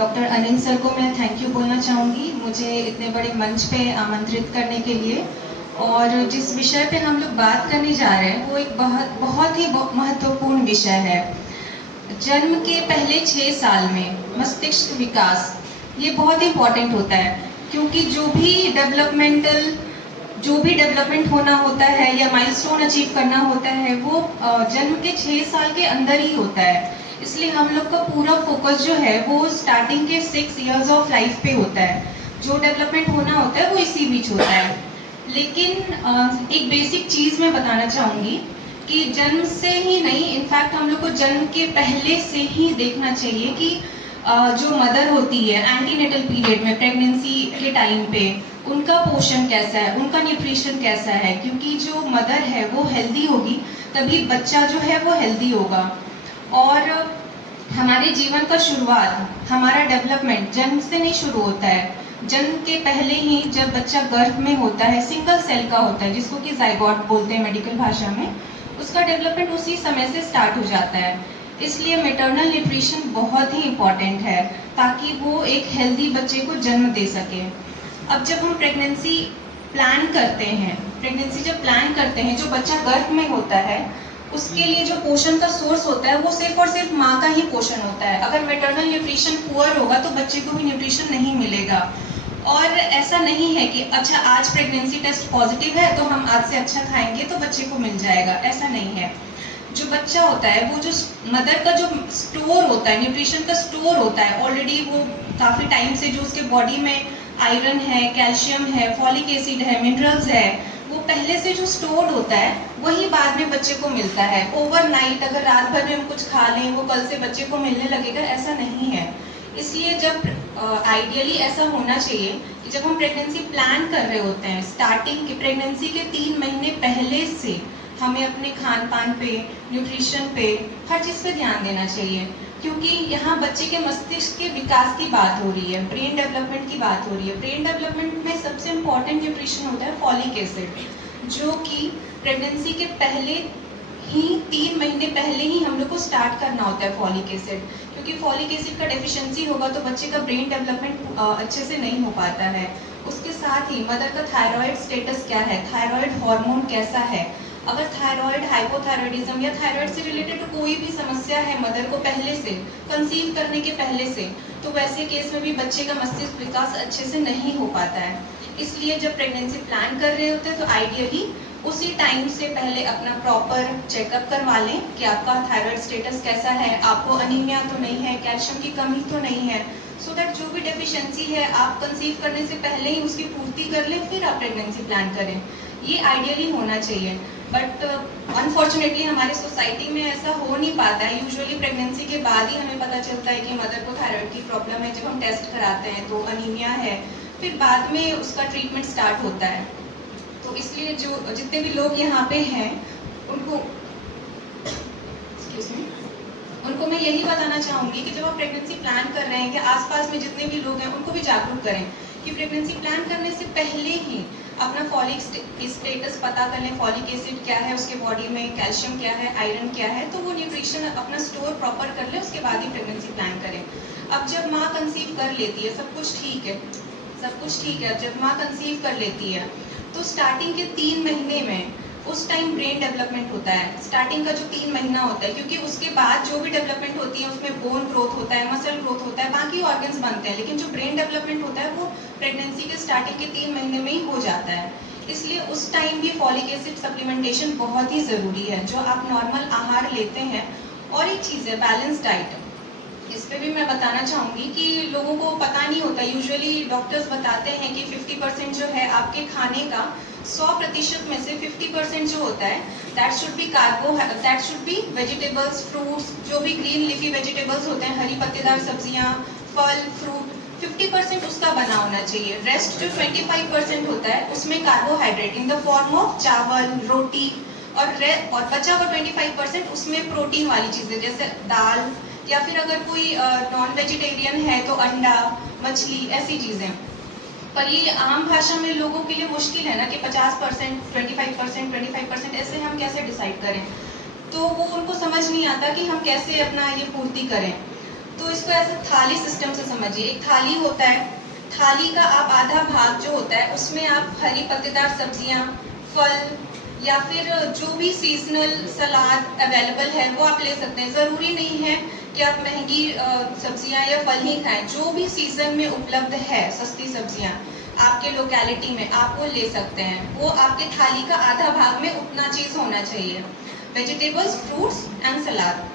Doctor Anil sir को मैं thank you बोलना चाहूँगी मुझे इतने बड़े मंच पे आमंत्रित करने के लिए। और जिस विषय पे हम लोग बात करने जा रहे हैं वो एक बहुत ही महत्वपूर्ण विषय है। जन्म के पहले 6 साल में मस्तिष्क विकास ये बहुत इम्पॉर्टेंट होता है, क्योंकि जो भी डेवलपमेंट होना होता है या माइलस्टोन अचीव करना होता है वो जन्म के 6 साल के अंदर ही होता है। इसलिए हम लोग का पूरा फोकस जो है वो स्टार्टिंग के 6 इयर्स ऑफ लाइफ पे होता है। जो डेवलपमेंट होना होता है वो इसी बीच होता है। लेकिन एक बेसिक चीज़ मैं बताना चाहूँगी कि जन्म से ही नहीं, इनफैक्ट हम लोग को जन्म के पहले से ही देखना चाहिए कि जो मदर होती है एंटीनेटल पीरियड में, प्रेगनेंसी के टाइम पे उनका पोषण कैसा है, उनका न्यूट्रिशन कैसा है, क्योंकि जो मदर है वो हेल्दी होगी तभी बच्चा जो है वो हेल्दी होगा। और हमारे जीवन का शुरुआत, हमारा डेवलपमेंट जन्म से नहीं शुरू होता है। जन्म के पहले ही जब बच्चा गर्भ में होता है, सिंगल सेल का होता है जिसको कि जाइगोट बोलते हैं मेडिकल भाषा में, उसका डेवलपमेंट उसी समय से स्टार्ट हो जाता है। इसलिए मैटरनल न्यूट्रिशन बहुत ही इम्पॉर्टेंट है ताकि वो एक हेल्दी बच्चे को जन्म दे सके। अब जब हम प्रेगनेंसी प्लान करते हैं, जो बच्चा गर्भ में होता है उसके लिए जो पोषण का सोर्स होता है वो सिर्फ और सिर्फ माँ का ही पोषण होता है। अगर मैटरनल न्यूट्रिशन पुअर होगा तो बच्चे को भी न्यूट्रिशन नहीं मिलेगा। और ऐसा नहीं है कि अच्छा आज प्रेगनेंसी टेस्ट पॉजिटिव है तो हम आज से अच्छा खाएंगे तो बच्चे को मिल जाएगा, ऐसा नहीं है। जो बच्चा होता है वो जो मदर का जो स्टोर होता है, न्यूट्रिशन का स्टोर होता है, ऑलरेडी वो काफ़ी टाइम से जो उसके बॉडी में आयरन है, कैल्शियम है, फॉलिक एसिड है, मिनरल्स है, वो पहले से जो स्टोर्ड होता है वही बाद में बच्चे को मिलता है। ओवरनाइट अगर रात भर में हम कुछ खा लें वो कल से बच्चे को मिलने लगेगा, ऐसा नहीं है। इसलिए जब आइडियली ऐसा होना चाहिए कि जब हम प्रेगनेंसी प्लान कर रहे होते हैं, स्टार्टिंग के प्रेगनेंसी के 3 महीने पहले से हमें अपने खान पान पे, न्यूट्रिशन पे, हर चीज़ पे ध्यान देना चाहिए, क्योंकि यहाँ बच्चे के मस्तिष्क के विकास की बात हो रही है, ब्रेन डेवलपमेंट की बात हो रही है। ब्रेन डेवलपमेंट में सबसे इम्पॉर्टेंट न्यूट्रिशन होता है फॉलिक एसिड, जो कि प्रेगनेंसी के पहले ही 3 महीने पहले ही हम लोग को स्टार्ट करना होता है फॉलिक एसिड, क्योंकि फॉलिक एसिड का डेफिशिएंसी होगा तो बच्चे का ब्रेन डेवलपमेंट अच्छे से नहीं हो पाता है। उसके साथ ही मदर का थायराइड स्टेटस क्या है, थायराइड हार्मोन कैसा है। अगर थायराइड हाइपोथायराइडिज्म या थायराइड से रिलेटेड कोई भी समस्या है मदर को पहले से, कंसीव करने के पहले से, तो वैसे केस में भी बच्चे का मस्तिष्क विकास अच्छे से नहीं हो पाता है। इसलिए जब प्रेगनेंसी प्लान कर रहे होते हैं तो आइडियली उसी टाइम से पहले अपना प्रॉपर चेकअप करवा लें कि आपका थायराइड स्टेटस कैसा है, आपको अनीमिया तो नहीं है, कैल्शियम की कमी तो नहीं है, सो दैट जो भी डेफिशिएंसी है आप कंसीव करने से पहले ही उसकी पूर्ति कर लें, फिर आप प्रेगनेंसी प्लान करें। ये आइडियली होना चाहिए, बट अनफॉर्चुनेटली हमारी सोसाइटी में ऐसा हो नहीं पाता है। यूजुअली प्रेगनेंसी के बाद ही हमें पता चलता है कि मदर को थायराइड की प्रॉब्लम है। जब हम टेस्ट कराते हैं तो अनीमिया है, फिर बाद में उसका ट्रीटमेंट स्टार्ट होता है। तो इसलिए जो जितने भी लोग यहाँ पे हैं उनको मैं यही बताना चाहूँगी कि जब आप प्रेगनेंसी प्लान कर रहे हैं कि आसपास में जितने भी लोग हैं उनको भी जागरूक करें कि प्रेगनेंसी प्लान करने से पहले ही अपना फॉलिक स्टेटस पता कर लें, फॉलिक एसिड क्या है उसके बॉडी में, कैल्शियम क्या है, आयरन क्या है, तो वो न्यूट्रिशन अपना स्टोर प्रॉपर कर लें, उसके बाद ही प्रेगनेंसी प्लान करें। अब जब माँ कंसीव कर लेती है सब कुछ ठीक है, जब माँ कंसीव कर लेती है तो स्टार्टिंग के 3 महीने में उस टाइम ब्रेन डेवलपमेंट होता है। स्टार्टिंग का जो 3 महीना होता है, क्योंकि उसके बाद जो भी डेवलपमेंट होती है उसमें बोन ग्रोथ होता है, मसल ग्रोथ होता है, बाकी ऑर्गन्स बनते हैं, लेकिन जो ब्रेन डेवलपमेंट होता है वो प्रेगनेंसी के स्टार्टिंग के 3 महीने में ही हो जाता है। इसलिए उस टाइम भी फॉलिक एसिड सप्लीमेंटेशन बहुत ही ज़रूरी है, जो आप नॉर्मल आहार लेते हैं। और एक चीज़ है बैलेंस डाइट, इस पे भी मैं बताना चाहूँगी कि लोगों को पता नहीं होता। यूजुअली डॉक्टर्स बताते हैं कि 50% जो है आपके खाने का 100% में से 50% जो होता है that should be vegetables, fruits, जो भी ग्रीन लीफी वेजिटेबल्स होते हैं, हरी पत्तेदार सब्जियां, फल, फ्रूट, 50% उसका बना होना चाहिए। रेस्ट जो 25% होता है उसमें carbohydrate in the form of चावल, रोटी, और बचा हुआ 25% उसमें प्रोटीन वाली चीज़ें जैसे दाल, या फिर अगर कोई नॉन वेजिटेरियन है तो अंडा, मछली, ऐसी चीज़ें। पर ये आम भाषा में लोगों के लिए मुश्किल है ना कि 50%, 25% ऐसे हम कैसे डिसाइड करें, तो वो उनको समझ नहीं आता कि हम कैसे अपना ये पूर्ति करें। तो इसको ऐसे थाली सिस्टम से समझिए, एक थाली होता है, थाली का आप आधा भाग जो होता है उसमें आप हरी पत्तेदार सब्जियां, फल या फिर जो भी सीजनल सलाद अवेलेबल है वो आप ले सकते हैं। ज़रूरी नहीं है कि आप महंगी सब्जियां या फल ही खाएं, जो भी सीजन में उपलब्ध है सस्ती सब्जियां आपके लोकेलिटी में आप वो ले सकते हैं। वो आपके थाली का आधा भाग में उतना चीज़ होना चाहिए, वेजिटेबल्स, फ्रूट्स एंड सलाद।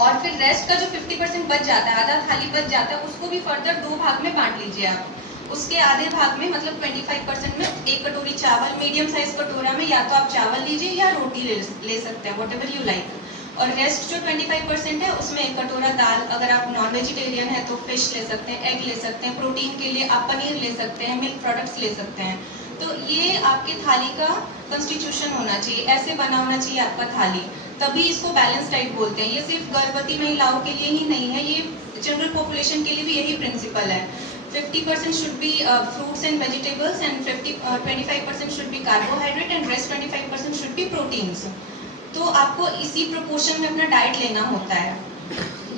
और फिर रेस्ट का जो 50% बच जाता है, आधा थाली बच जाता है, उसको भी फर्दर 2 भाग में बांट लीजिए आप। उसके आधे भाग में मतलब 25% में 1 कटोरी चावल, मीडियम साइज कटोरा में या तो आप चावल लीजिए या रोटी ले सकते हैं, वट एवर यू लाइक। और रेस्ट जो 25% है उसमें 1 कटोरा दाल, अगर आप नॉन वेजिटेरियन है तो फिश ले सकते हैं, एग ले सकते हैं, प्रोटीन के लिए आप पनीर ले सकते हैं, मिल्क प्रोडक्ट्स ले सकते हैं। तो ये आपकी थाली का कॉन्स्टिट्यूशन होना चाहिए, ऐसे बना होना चाहिए आपका थाली, तभी इसको बैलेंस डाइट बोलते हैं। ये सिर्फ गर्भवती महिलाओं के लिए ही नहीं है, ये जनरल पॉपुलेशन के लिए भी यही प्रिंसिपल है। 50% should be fruits and vegetables and 25% should be carbohydrate and rest 25% should be proteins। तो आपको इसी प्रोपोर्शन में अपना डाइट लेना होता है।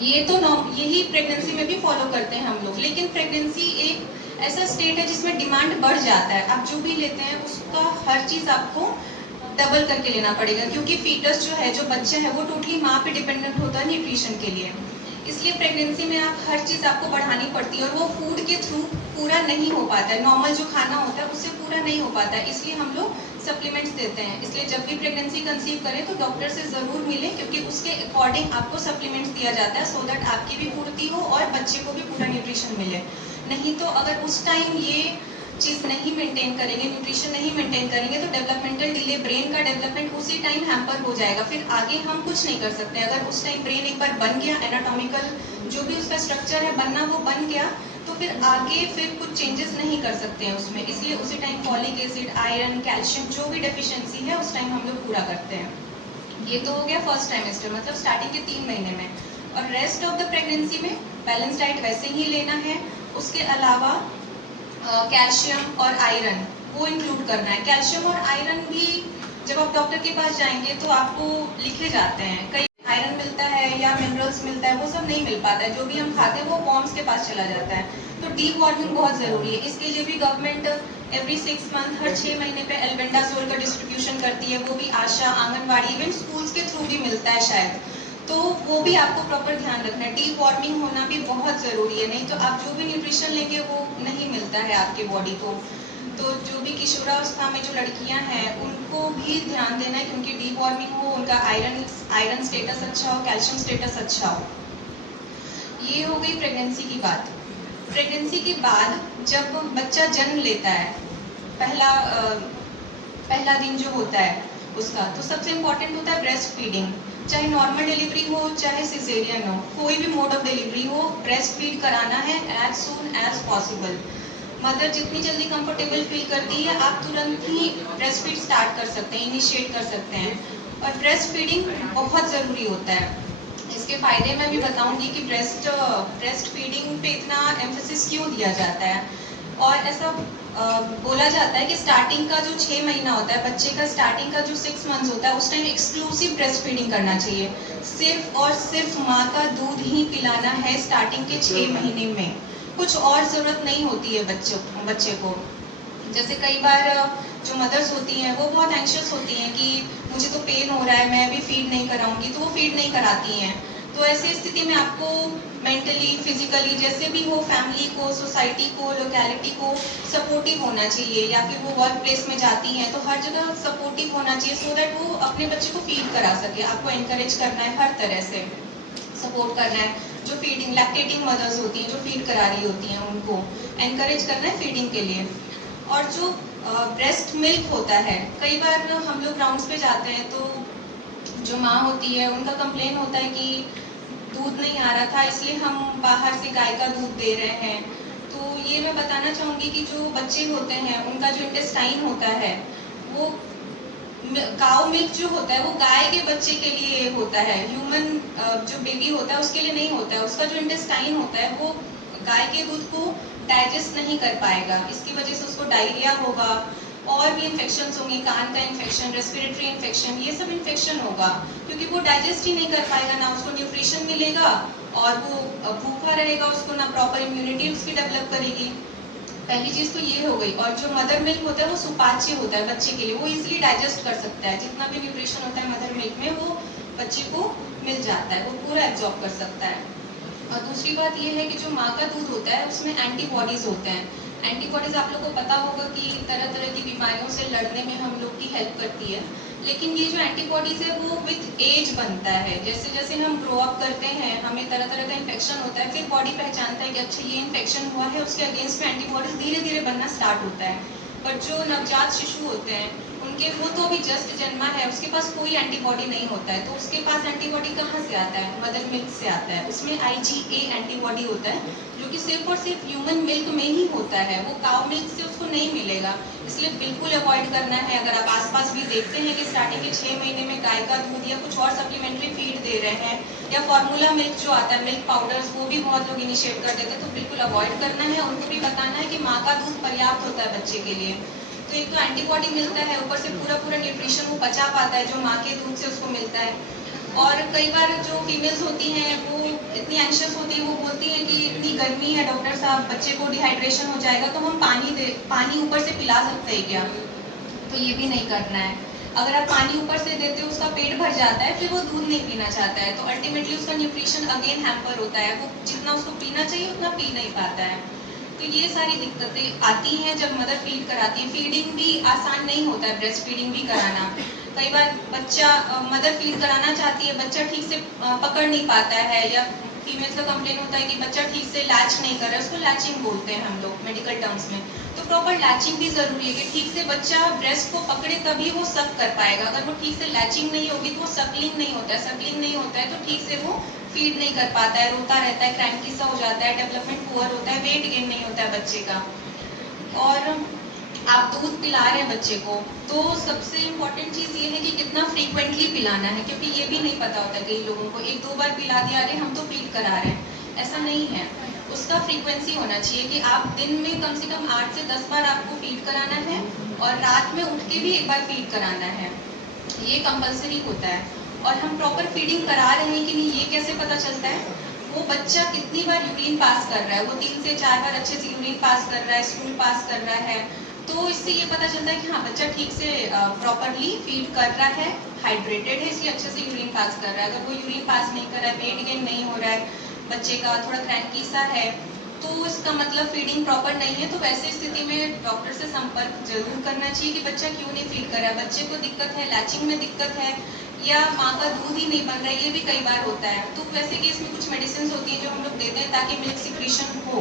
ये तो यही प्रेगनेंसी में भी फॉलो करते हैं हम लोग, लेकिन प्रेगनेंसी एक ऐसा स्टेट है जिसमें डिमांड बढ़ जाता है। आप जो भी लेते हैं उसका हर चीज़ आपको डबल करके लेना पड़ेगा, क्योंकि फीटस जो है, जो बच्चा है, वो टोटली माँ पे डिपेंडेंट होता है न्यूट्रिशन के लिए। इसलिए प्रेगनेंसी में आप हर चीज़ आपको बढ़ानी पड़ती है और वो फूड के थ्रू पूरा नहीं हो पाता है, नॉर्मल जो खाना होता है उससे पूरा नहीं हो पाता है, इसलिए हम लोग सप्लीमेंट्स देते हैं। इसलिए जब भी प्रेगनेंसी कंसीव करें तो डॉक्टर से ज़रूर मिलें, क्योंकि उसके अकॉर्डिंग आपको सप्लीमेंट्स दिया जाता है, सो दैट आपकी भी पूर्ति हो और बच्चे को भी पूरा न्यूट्रिशन मिले। नहीं तो अगर उस टाइम ये चीज़ नहीं मेंटेन करेंगे, न्यूट्रिशन नहीं मेंटेन करेंगे, तो डेवलपमेंटल डिले, ब्रेन का डेवलपमेंट उसी टाइम हैम्पर हो जाएगा, फिर आगे हम कुछ नहीं कर सकते। अगर उस टाइम ब्रेन एक बार बन गया, एनाटॉमिकल जो भी उसका स्ट्रक्चर है बनना वो बन गया, तो फिर आगे फिर कुछ चेंजेस नहीं कर सकते हैं उसमें। इसलिए उसी time folic acid, iron, calcium जो भी डेफिशिएंसी है उस टाइम हम लोग पूरा करते हैं। ये तो हो गया फर्स्ट ट्राइमेस्टर, मतलब स्टार्टिंग के 3 महीने में। और रेस्ट ऑफ द प्रेगनेंसी में बैलेंस डाइट वैसे ही लेना है। उसके अलावा कैल्शियम और आयरन वो इंक्लूड करना है। कैल्शियम और आयरन भी जब आप डॉक्टर के पास जाएंगे तो आपको लिखे जाते हैं, कई आयरन मिलता है या मिनरल्स मिलता है, वो सब नहीं मिल पाता है। जो भी हम खाते हैं वो वॉर्म्स के पास चला जाता है। तो डीप वार्मिंग बहुत ज़रूरी है। इसके लिए भी गवर्नमेंट एवरी 6 मंथ, हर 6 महीने पे एल्बेंडाजोल का डिस्ट्रीब्यूशन करती है, वो भी आशा, आंगनबाड़ी, इवन स्कूल्स के थ्रू भी मिलता है शायद। तो वो भी आपको प्रॉपर ध्यान रखना है। डीप वार्मिंग होना भी बहुत ज़रूरी है, नहीं तो आप जो भी न्यूट्रिशन लेंगे वो नहीं मिलता है आपके बॉडी को। तो जो भी किशोरावस्था में जो लड़कियां हैं उनको भी ध्यान देना है कि उनकी डीप वार्मिंग हो, उनका आयरन स्टेटस अच्छा हो, कैल्शियम स्टेटस अच्छा हो। ये हो गई प्रेगनेंसी की बात। प्रेगनेंसी के बाद जब बच्चा जन्म लेता है, पहला दिन जो होता है उसका, तो सबसे इम्पॉर्टेंट होता है ब्रेस्ट फीडिंग। चाहे नॉर्मल डिलीवरी हो चाहे सिजेरियन हो, कोई भी मोड ऑफ डिलीवरी हो, ब्रेस्ट फीड कराना है as soon as possible. Mother जितनी जल्दी कंफर्टेबल फील करती है, आप तुरंत ही ब्रेस्ट फीड स्टार्ट कर सकते हैं, इनिशिएट कर सकते हैं। और ब्रेस्ट फीडिंग बहुत ज़रूरी होता है। इसके फ़ायदे मैं भी बताऊंगी कि ब्रेस्ट फीडिंग पे इतना एम्फेसिस क्यों दिया जाता है। और ऐसा बोला जाता है कि स्टार्टिंग का जो 6 महीना होता है, बच्चे का स्टार्टिंग का जो 6 मंथ्स होता है, उस टाइम एक्सक्लूसिव ब्रेस्ट फीडिंग करना चाहिए। सिर्फ और सिर्फ माँ का दूध ही पिलाना है स्टार्टिंग के 6 महीने में, कुछ और ज़रूरत नहीं होती है बच्चे को। जैसे कई बार जो मदर्स होती हैं वो बहुत एंशियस होती हैं कि मुझे तो पेन हो रहा है, मैं भी फीड नहीं कराऊंगी, तो वो फीड नहीं कराती हैं। तो ऐसी स्थिति में आपको मेंटली, फिजिकली, जैसे भी हो, फैमिली को, सोसाइटी को, लोकेलिटी को सपोर्टिव होना चाहिए। या फिर वो वर्क प्लेस में जाती हैं तो हर जगह सपोर्टिव होना चाहिए, सो दैट वो अपने बच्चे को फीड करा सके। आपको एनकरेज करना है, हर तरह से सपोर्ट करना है। जो फीडिंग लैक्टेटिंग मदर्स होती हैं, जो फीड करा रही होती हैं, उनको एनकरेज करना है फीडिंग के लिए। और जो ब्रेस्ट मिल्क होता है, कई बार हम लोग राउंड्स पे जाते हैं तो जो माँ होती है उनका कंप्लेन होता है कि दूध नहीं आ रहा था, इसलिए हम बाहर से गाय का दूध दे रहे हैं। तो ये मैं बताना चाहूँगी कि जो बच्चे होते हैं उनका जो इंटेस्टाइन होता है, वो काउ मिल्क जो होता है वो गाय के बच्चे के लिए होता है। ह्यूमन जो बेबी होता है उसके लिए नहीं होता है। उसका जो इंटेस्टाइन होता है वो गाय के दूध को डाइजेस्ट नहीं कर पाएगा, इसकी वजह से उसको डायरिया होगा, और भी इन्फेक्शंस होंगे, कान का इन्फेक्शन, रेस्पिरेटरी इन्फेक्शन, ये सब इन्फेक्शन होगा, क्योंकि वो डाइजेस्ट ही नहीं कर पाएगा, ना उसको न्यूट्रिशन मिलेगा और वो भूखा रहेगा, उसको ना प्रॉपर इम्यूनिटी उसकी डेवलप करेगी। पहली चीज तो ये हो गई। और जो मदर मिल्क होता है वो सुपाच्य होता है बच्चे के लिए, वो इजीली डाइजेस्ट कर सकता है, जितना भी न्यूट्रिशन होता है मदर मिल्क में वो बच्चे को मिल जाता है, वो पूरा एब्जॉर्ब कर सकता है। और दूसरी बात ये है कि जो माँ का दूध होता है उसमें एंटीबॉडीज होते हैं। एंटीबॉडीज आप लोग को पता होगा कि तरह तरह की बीमारियों से लड़ने में हम लोग की हेल्प करती है, लेकिन ये जो एंटीबॉडीज है वो विथ एज बनता है। जैसे जैसे हम ग्रो अप करते हैं, हमें तरह तरह का इन्फेक्शन होता है, फिर बॉडी पहचानता है कि अच्छा ये इन्फेक्शन हुआ है, उसके अगेंस्ट में एंटीबॉडीज धीरे धीरे बनना स्टार्ट होता है। पर जो नवजात शिशु होते हैं उनके, वो तो अभी जस्ट जन्मा है, उसके पास कोई एंटीबॉडी नहीं होता है, तो उसके पास एंटीबॉडी कहाँ से आता है? मदर मिल्क से आता है। उसमें IgA एंटीबॉडी होता है, जो कि सिर्फ और सिर्फ ह्यूमन मिल्क में ही होता है, वो काउ मिल्क से उसको नहीं मिलेगा। इसलिए बिल्कुल अवॉइड करना है। अगर आप आसपास भी देखते हैं कि स्टार्टिंग के 6 महीने में गाय का दूध या कुछ और सप्लीमेंट्री फीड दे रहे हैं, या फार्मूला मिल्क जो आता है, मिल्क पाउडर्स, वो भी बहुत लोग इनिशिएट कर देते हैं, तो बिल्कुल अवॉइड करना है। उनको भी बताना है कि माँ का दूध पर्याप्त होता है बच्चे के लिए। तो एक तो एंटीबॉडी मिलता है, ऊपर से पूरा पूरा न्यूट्रिशन वो पचा पाता है जो माँ के दूध से उसको मिलता है। और कई बार जो फीमेल्स होती हैं वो इतनी एंशियस होती है, वो बोलती हैं कि इतनी गर्मी है डॉक्टर साहब, बच्चे को डिहाइड्रेशन हो जाएगा, तो हम पानी ऊपर से पिला सकते हैं क्या? तो ये भी नहीं करना है। अगर आप पानी ऊपर से देते हो उसका पेट भर जाता है, फिर वो दूध नहीं पीना चाहता है, तो अल्टीमेटली उसका न्यूट्रिशन अगेन हैम्पर होता है, वो जितना उसको पीना चाहिए उतना पी नहीं पाता है। तो ये सारी दिक्कतें आती हैं जब मदर फीड कराती है। फीडिंग भी आसान नहीं होता है, ब्रेस्ट फीडिंग भी कराना। कई बार बच्चा मदर फीड कराना चाहती है, बच्चा ठीक से पकड़ नहीं पाता है, या फीमेल्स का कंप्लेन होता है कि बच्चा ठीक से लैच नहीं कर रहा है, उसको लैचिंग बोलते हैं हम लोग मेडिकल टर्म्स में। तो प्रॉपर लैचिंग भी जरूरी है कि ठीक से बच्चा ब्रेस्ट को पकड़े तभी वो सक कर पाएगा। अगर वो ठीक से लैचिंग नहीं होगी तो वो सकलिंग नहीं होता है, सकलिंग नहीं होता है तो ठीक से वो फीड नहीं कर पाता है, रोता रहता है, क्रैंकी सा हो जाता है, डेवलपमेंट पुअर होता है, वेट गेन नहीं होता है बच्चे का। और आप दूध पिला रहे हैं बच्चे को, तो सबसे इम्पोर्टेंट चीज़ ये है कि कितना फ्रीक्वेंटली पिलाना है, क्योंकि ये भी नहीं पता होता कई लोगों को, 1-2 बार पिला दिया, अरे हम तो फीड करा रहे हैं, ऐसा नहीं है। उसका फ्रीक्वेंसी होना चाहिए कि आप दिन में कम से कम 8 से 10 बार आपको फीड कराना है, और रात में उठ के भी एक बार फीड कराना है, ये कंपलसरी होता है। और हम प्रॉपर फीडिंग करा रहे हैं कि नहीं, ये कैसे पता चलता है? वो बच्चा कितनी बार यूरिन पास कर रहा है, वो 3 से 4 बार अच्छे से यूरिन पास कर रहा है, स्टूल पास कर रहा है, तो इससे ये पता चलता है कि हाँ बच्चा ठीक से प्रॉपरली फीड कर रहा है, हाइड्रेटेड है, इसलिए अच्छे से यूरिन पास कर रहा है। अगर वो यूरिन पास नहीं कर रहा है, वेट गेन नहीं हो रहा है, बच्चे का थोड़ा क्रैंकी सा है, तो इसका मतलब फीडिंग प्रॉपर नहीं है। तो वैसे स्थिति में डॉक्टर से संपर्क जरूर करना चाहिए कि बच्चा क्यों नहीं फीड कर रहा है, बच्चे को दिक्कत है, लैचिंग में दिक्कत है, या माँ का दूध ही नहीं बन रहा है, ये भी कई बार होता है। तो वैसे केस में कुछ मेडिसिन होती है जो हम लोग देते हैं ताकि मिल्क सिक्रीशन हो।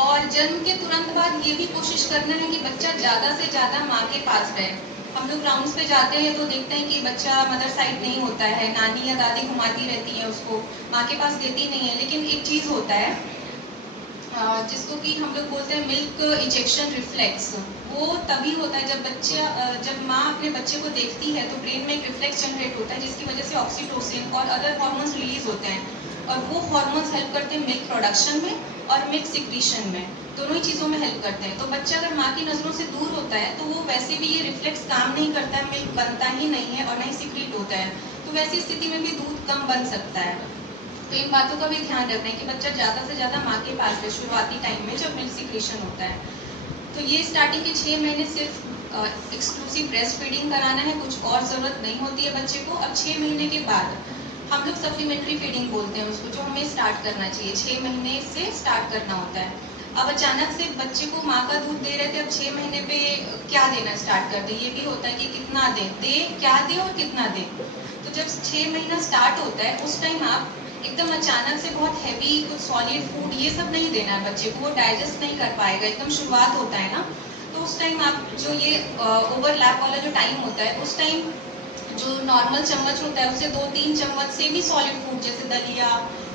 और जन्म के तुरंत बाद ये भी कोशिश करना है कि बच्चा ज़्यादा से ज़्यादा माँ के पास रहे। हम लोग राउंड्स पे जाते हैं तो देखते हैं कि बच्चा मदर साइड नहीं होता है, नानी या दादी घुमाती रहती है उसको, माँ के पास देती नहीं है। लेकिन एक चीज़ होता है जिसको कि हम लोग बोलते हैं मिल्क इजेक्शन रिफ्लेक्स, वो तभी होता है जब माँ अपने बच्चे को देखती है तो ब्रेन में एक रिफ्लेक्स जनरेट होता है, जिसकी वजह से ऑक्सीटोसिन और अदर हार्मोन्स रिलीज होते हैं, और वो हार्मोन्स हेल्प करते हैं मिल्क प्रोडक्शन में और मिल्क सिक्रीशन में, दोनों ही चीज़ों में हेल्प करते हैं। तो बच्चा अगर माँ की नज़रों से दूर होता है तो वो वैसे भी ये रिफ्लेक्स काम नहीं करता है, मिल्क बनता ही नहीं है और नहीं सिक्रीट होता है, तो वैसी स्थिति में भी दूध कम बन सकता है। तो इन बातों का भी ध्यान रखना है कि बच्चा ज़्यादा से ज़्यादा माँ के पास है शुरुआती टाइम में जब मिल्क सिक्रीशन होता है। तो ये स्टार्टिंग के 6 महीने सिर्फ एक्सक्लूसिव ब्रेस्ट फीडिंग कराना है, कुछ और ज़रूरत नहीं होती है बच्चे को। अब 6 महीने के बाद हम लोग सप्लीमेंट्री फीडिंग बोलते हैं उसको, जो हमें स्टार्ट करना चाहिए, 6 महीने से स्टार्ट करना होता है। अब अचानक से बच्चे को माँ का दूध दे रहे थे, अब 6 महीने पे क्या देना स्टार्ट कर दे, ये भी होता है कि कितना दे क्या दे और कितना दे। तो जब 6 महीना स्टार्ट होता है उस टाइम आप एकदम अचानक से बहुत हैवी कुछ सॉलिड फूड ये सब नहीं देना है बच्चे को, वो डाइजेस्ट नहीं कर पाएगा, एकदम शुरुआत होता है ना, तो उस टाइम आप जो ये ओवरलैप वाला जो टाइम होता है उस टाइम जो नॉर्मल चम्मच होता है उससे 2-3 चम्मच से भी सॉलिड फूड जैसे दलिया,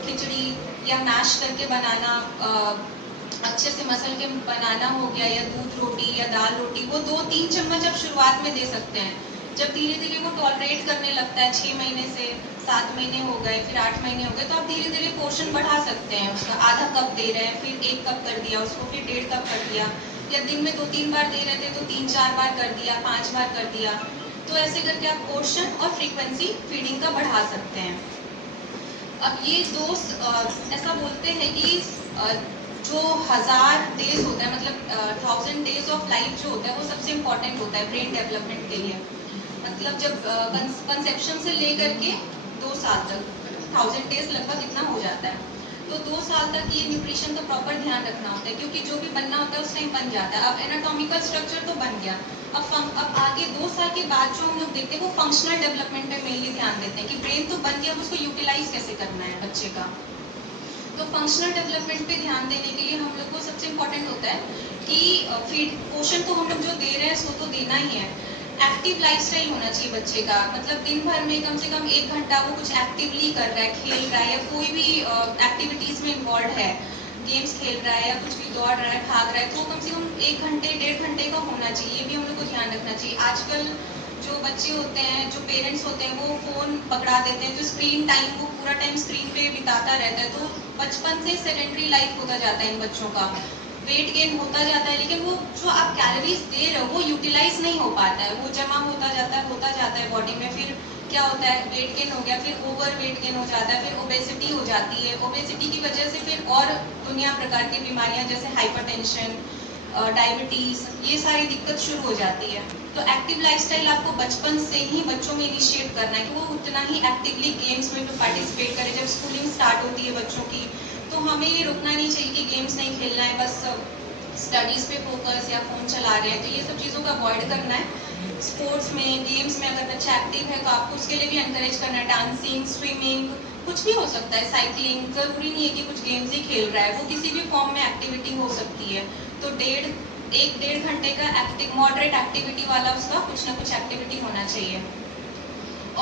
खिचड़ी या मैश करके बनाना, अच्छे से मसल के बनाना हो गया, या दूध रोटी या दाल रोटी, वो 2-3 चम्मच आप शुरुआत में दे सकते हैं। जब धीरे धीरे वो टॉलरेट करने लगता है, 6 महीने से 7 महीने हो गए, फिर 8 महीने हो गए, तो आप धीरे धीरे पोर्शन बढ़ा सकते हैं उसका, आधा कप दे रहे हैं फिर 1 कप कर दिया उसको, फिर 1.5 कप कर दिया, या दिन में 2-3 बार दे रहे थे तो 3-4 बार कर दिया, 5 बार कर दिया। तो ऐसे करके आप पोर्शन और फ्रीक्वेंसी फीडिंग का बढ़ा सकते हैं। अब ये ऐसा बोलते हैं कि जो 1000 डेज होता है, मतलब 1000 डेज ऑफ लाइफ जो होता है वो सबसे इम्पोर्टेंट होता है ब्रेन डेवलपमेंट के लिए। मतलब जब कंसेप्शन से लेकर के 2 साल तक 1000 डेज लगभग इतना हो जाता है। तो 2 साल तक ये न्यूट्रिशन का प्रॉपर ध्यान रखना होता है, क्योंकि जो भी बनना होता है उस टाइम बन जाता है। अब एनाटॉमिकल स्ट्रक्चर तो बन गया, अब आगे 2 साल के बाद जो हम लोग देखते हैं वो फंक्शनल डेवलपमेंट पे मेनली ध्यान देते हैं कि ब्रेन तो बन गया, अब उसको यूटिलाइज कैसे करना है बच्चे का। तो फंक्शनल डेवलपमेंट पे ध्यान देने के लिए हम लोग को सबसे इम्पोर्टेंट होता है कि फीड पोषण तो हम लोग जो दे रहे हैं सो तो देना ही है। एक्टिव लाइफस्टाइल होना चाहिए बच्चे का, मतलब दिन भर में कम से कम 1 घंटा वो कुछ एक्टिवली कर रहा है, खेल रहा है या कोई भी एक्टिविटीज में इन्वॉल्व है, गेम्स खेल रहा है या कुछ भी दौड़ रहा है, भाग रहा है, तो कम से कम 1 घंटे 1.5 घंटे का होना चाहिए। ये भी हम लोग को ध्यान रखना चाहिए। आजकल जो बच्चे होते हैं, जो पेरेंट्स होते हैं, वो फ़ोन पकड़ा देते हैं, जो स्क्रीन टाइम वो पूरा टाइम स्क्रीन पे बिताता रहता है, तो बचपन से सेडेंटरी लाइफ होता जाता है इन बच्चों का, वेट गेन होता जाता है, लेकिन वो जो आप कैलोरीज दे रहे हो वो यूटिलाइज नहीं हो पाता है, वो जमा होता जाता है बॉडी में। फिर क्या होता है, वेट गेन हो गया, फिर ओवर वेट गेन हो जाता है, फिर ओबेसिटी हो जाती है। ओबेसिटी की वजह से फिर और दुनिया प्रकार की बीमारियां जैसे हाइपरटेंशन, डायबिटीज़, ये सारी दिक्कत शुरू हो जाती है। तो एक्टिव लाइफस्टाइल आपको बचपन से ही बच्चों में इनिशिएट करना है कि वो उतना ही एक्टिवली गेम्स में भी पार्टिसिपेट करें। जब स्कूलिंग स्टार्ट होती है बच्चों की, तो हमें ये रुकना नहीं चाहिए कि गेम्स नहीं खेलना है, बस स्टडीज़ पे फोकस या फ़ोन चला रहे हैं, तो ये सब चीज़ों को अवॉइड करना है। स्पोर्ट्स में, गेम्स में अगर बच्चा एक्टिव है तो आपको उसके लिए भी एनकरेज करना है। डांसिंग, स्विमिंग, कुछ भी हो सकता है, साइकिलिंग, ज़रूरी नहीं है कि कुछ गेम्स ही खेल रहा है, वो किसी भी फॉर्म में एक्टिविटी हो सकती है। तो 1-1.5 घंटे का मॉडरेट एक्टिविटी वाला उसका कुछ ना कुछ एक्टिविटी होना चाहिए।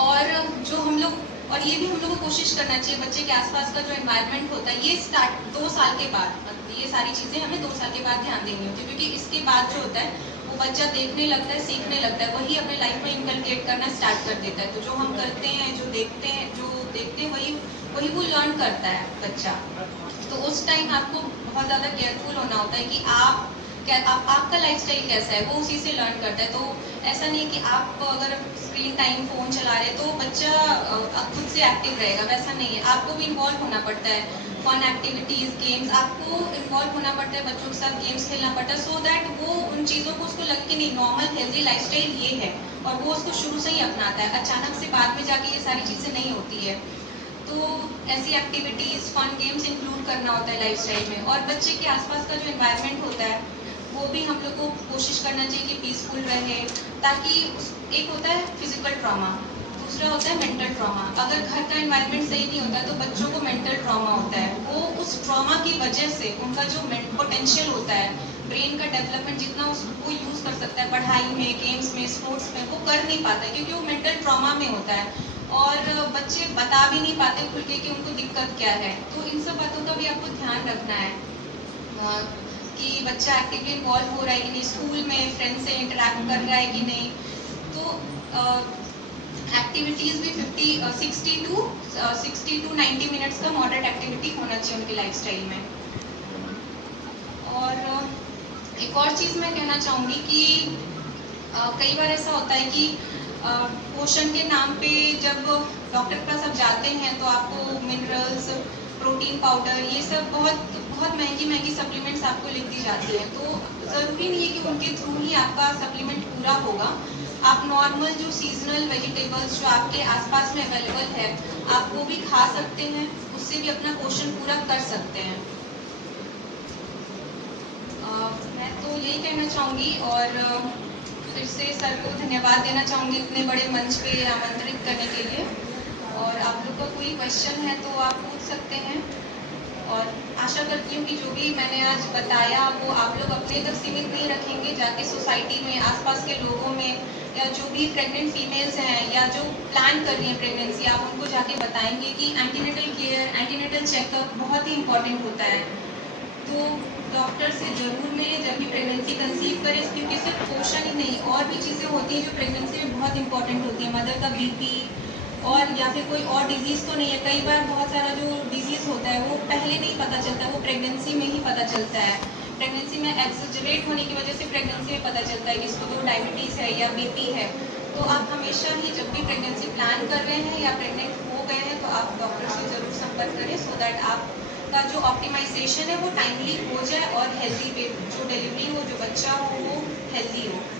और जो हम लोग और ये भी हम लोग को कोशिश करना चाहिए, बच्चे के आसपास का जो एनवायरनमेंट होता है, ये स्टार्ट 2 साल के बाद, ये सारी चीज़ें हमें 2 साल के बाद ध्यान देनी होती है, क्योंकि इसके बाद जो होता है वो बच्चा देखने लगता है, सीखने लगता है, वही अपने लाइफ में इनकलकेट करना स्टार्ट कर देता है। तो जो हम करते हैं, जो देखते हैं वही वो लर्न करता है बच्चा। तो उस टाइम आपको बहुत ज़्यादा केयरफुल होना होता है कि आपका लाइफस्टाइल कैसा है, वो उसी से लर्न करता है। तो ऐसा नहीं कि आप अगर स्क्रीन टाइम फ़ोन चला रहे तो बच्चा खुद से एक्टिव रहेगा, वैसा नहीं है। आपको भी इन्वॉल्व होना पड़ता है, फन एक्टिविटीज़, गेम्स, आपको इन्वॉल्व होना पड़ता है, बच्चों के साथ गेम्स खेलना पड़ता है, सो दैट वो उन चीज़ों को उसको लगे कि नहीं, नॉर्मल हेल्दी लाइफस्टाइल ये है, और वो उसको शुरू से ही अपनाता है। अचानक से बाद में जाके ये सारी चीज़ें नहीं होती है। तो ऐसी एक्टिविटीज़, फन गेम्स इंक्लूड करना होता है लाइफस्टाइल में। और बच्चे के आसपास का जो एनवायरनमेंट होता है वो भी हम लोग को कोशिश करना चाहिए कि पीसफुल रहे, ताकि एक होता है फिजिकल ट्रॉमा, दूसरा होता है मेंटल ट्रॉमा। अगर घर का एनवायरनमेंट सही नहीं होता तो बच्चों को मेंटल ट्रॉमा होता है। वो उस ट्रॉमा की वजह से उनका जो पोटेंशियल होता है, ब्रेन का डेवलपमेंट जितना वो यूज़ कर सकता है पढ़ाई में, गेम्स में, स्पोर्ट्स में, वो कर नहीं पाता है, क्योंकि वो मेंटल ट्रॉमा में होता है। और बच्चे बता भी नहीं पाते खुल के कि उनको दिक्कत क्या है। तो इन सब बातों का भी आपको ध्यान रखना है कि बच्चा एक्टिवली इन्वॉल्व हो रहा है कि नहीं, स्कूल में फ्रेंड से इंटरेक्ट कर रहा है कि नहीं। तो एक्टिविटीज़ भी 60 to 90 मिनट्स का मॉडरेट एक्टिविटी होना चाहिए उनकी लाइफस्टाइल में। और एक और चीज़ मैं कहना चाहूँगी कि कई बार ऐसा होता है कि पोषण के नाम पे जब डॉक्टर के पास आप जाते हैं तो आपको मिनरल्स, प्रोटीन पाउडर, ये सब बहुत महंगी सप्लीमेंट्स आपको लिख दी जाती हैं। तो ज़रूरी नहीं है कि उनके थ्रू ही आपका सप्लीमेंट पूरा होगा। आप नॉर्मल जो सीजनल वेजिटेबल्स जो आपके आसपास में अवेलेबल है, आप वो भी खा सकते हैं, उससे भी अपना पोषण पूरा कर सकते हैं। मैं तो यही कहना चाहूँगी, और फिर से सर को धन्यवाद देना चाहूँगी इतने बड़े मंच पे आमंत्रित करने के लिए। और आप लोग का कोई क्वेश्चन है तो आप पूछ सकते हैं, और आशा करती हूँ कि जो भी मैंने आज बताया वो आप लोग अपने तक सीमित नहीं रखेंगे, जाके सोसाइटी में, आसपास के लोगों में, या जो भी प्रेग्नेंट फीमेल्स हैं या जो प्लान कर रही हैं प्रेगनेंसी, आप उनको जाके बताएंगे कि एंटीनेटल केयर, एंटीनेटल चेकअप बहुत ही इम्पॉर्टेंट होता है। तो डॉक्टर से ज़रूर मिलें जब भी प्रेगनेंसी कंसीव करें, क्योंकि सिर्फ पोषण ही नहीं, और भी चीज़ें होती हैं जो प्रेगनेंसी में बहुत इंपॉर्टेंट होती है। मदर का बीपी, और या फिर कोई और डिजीज़ तो नहीं है। कई बार बहुत सारा जो डिजीज़ होता है वो पहले नहीं पता चलता, वो प्रेगनेंसी में ही पता चलता है। प्रेगनेंसी में एक्सेजरेट होने की वजह से प्रेगनेंसी में पता चलता है कि इसको जो डायबिटीज़ है या बीपी है। तो आप हमेशा ही जब भी प्रेगनेंसी प्लान कर रहे हैं या प्रेग्नेंट हो गए हैं तो आप डॉक्टर से ज़रूर बराबर करें, सो दैट आपका जो ऑप्टिमाइजेशन है वो टाइमली हो जाए और हेल्दी जो डिलीवरी हो, जो बच्चा हो वो हेल्दी हो।